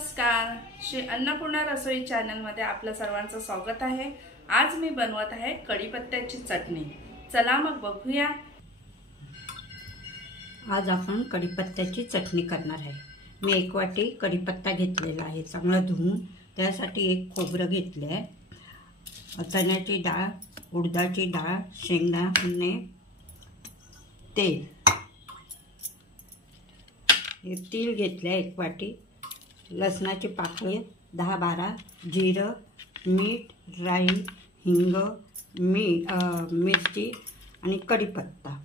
नमस्कार, श्री अन्नपूर्णा रसोई चॅनलमध्ये आपलं सर्वांचं स्वागत आहे। आज मी बनवत आहे कढीपत्त्याची चटणी। चला मग बघूया। आज आपण कढीपत्त्याची चटणी करणार आहे। मी 1 वाटी कढीपत्ता घेतलेला आहे, चांगला धुवून। त्यासाठी 1 खोबरं घेतले आहे, चण्याची डाळ, उडदाची डाळ, शेंगदाणे, तेल, हे तीळ घेतले 1 वाटी, लसणाची पाकळी 10-12, जिरं, मीठ, राई, हिंग, मिरची आणि कढीपत्ता,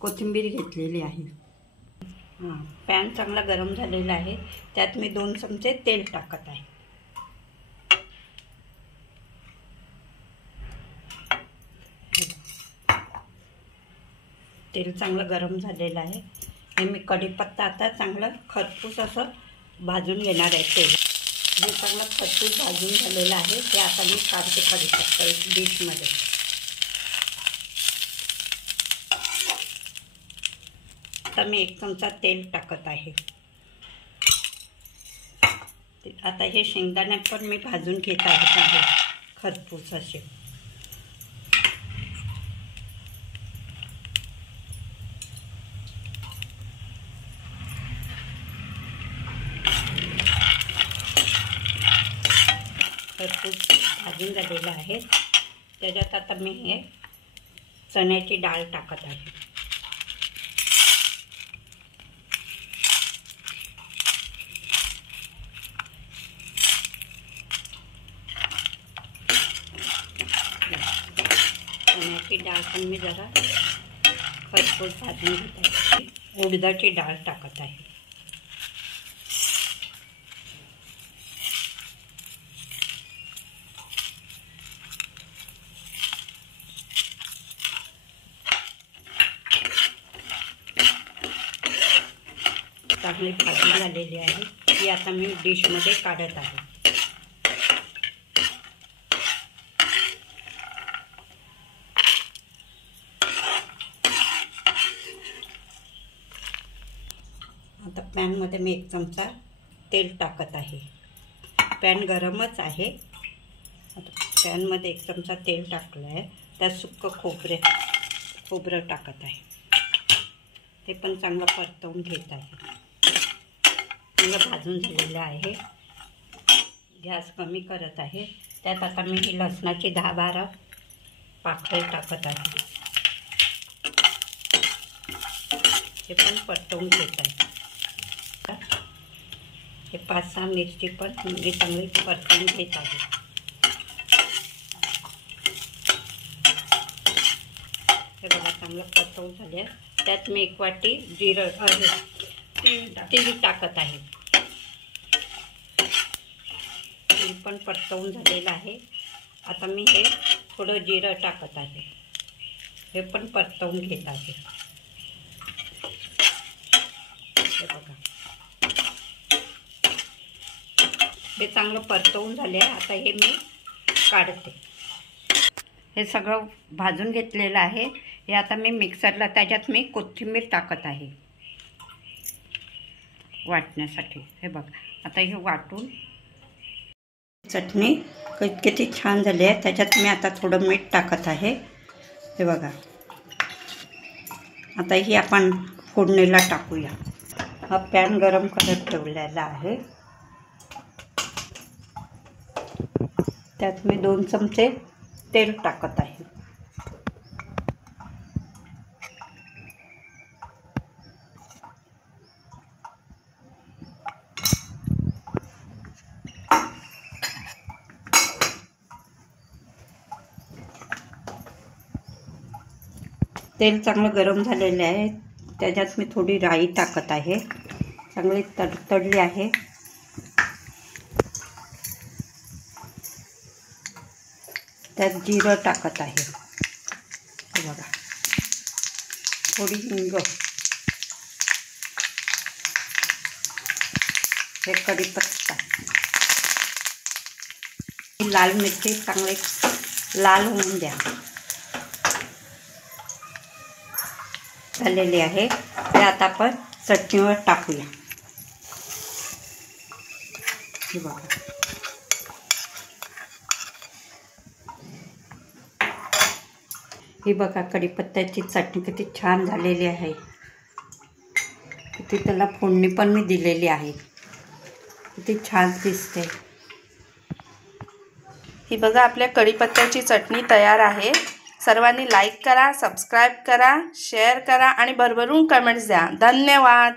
कोथिंबीर घेतलेली आहे। पॅन चांगला गरम झालेला आहे, त्यात मी 2 चमचे तेल टाकत आहे। तेल चांगलं गरम झालेलं आहे। हे मी कढीपत्ता आता चांगलं खरपूस असं भाजून घेणार आहे। तेल हे चांगलं खरपूस भाजून झालेलं आहे, ते आता मी काढते कढीपत्ता एक डिशमध्ये। आता मी 1 चमचा तेल टाकत आहे। आता हे शेंगदाणे पण मी भाजून घेत आहे चांगले खरपूस असे। खरपूस भाजून झालेलं आहे, त्याच्यात आता मी हे चण्याची डाळ टाकत आहे। चण्याची डाळ पण मी जरा खरपूस भाजून घेत आहे। उडदाची डाळ टाकत आहे। चांगली भाजून झालेली आहे, ती आता मी डिशमध्ये काढत आहे। आता पॅनमध्ये मी 1 चमचा तेल टाकत आहे। पॅन गरमच आहे। आता पॅनमध्ये 1 चमचा तेल टाकलं आहे, त्यात सुक्कं खोबरं टाकत आहे। ते पण चांगलं परतवून घेत आहे। चांगलं भाजून झालेलं आहे, गॅस कमी करत आहे। त्यात आता मी ही लसणाची 10-12 पाकळी टाकत आहे, ते पण परतवून घेत आहे। हे 5-6 मिरची पण मी चांगली परतवून घेत आहे। हे बघा चांगलं परतवून झाले। त्यात मी 1 वाटी तीळ टाकत आहे। तीळ पण परतवून झालेलं आहे। आता मी हे थोडं जिरं टाकत आहे, हे पण परतवून घेत आहे। हे बघा हे चांगलं परतवून झाले। आता हे मी काढते। हे सगळं भाजून घेतलेलं आहे। हे आता मी मिक्सरला, त्याच्यात मी कोथिंबीर टाकत आहे वाटण्यासाठी। हे बघ आता हे वाटून चटणी किती छान झाली आहे। त्याच्यात मी आता थोडं मीठ टाकत आहे। हे बघा आता ही आपण फोडणीला टाकूया। हा पॅन गरम करत ठेवलेला आहे, त्यात मी 2 चमचे तेल टाकत आहे। तेल चांगलं गरम झालेलं आहे, त्याच्यात मी थोडी राई टाकत आहे। चांगली तडतडली आहे। त्यात जिरं टाकत आहे। हे बघा थोडी हिंग, हे कढीपत्ता, लाल मिरची चांगले लाल होऊन द्या। झालेली आहे ते आता आपण चटणीवर टाकूया। हे बघा, ही बघा कढीपत्त्याची चटणी किती छान झालेली आहे. किती त्याला फोडणी पण मी दिलेली आहे. किती छान दिसते. ही बघा आपल्या कढीपत्त्याची चटणी तयार आहे. सर्वांनी लाईक करा, सबस्क्राईब करा, शेअर करा आणि भरभरून कमेंट्स द्या. धन्यवाद.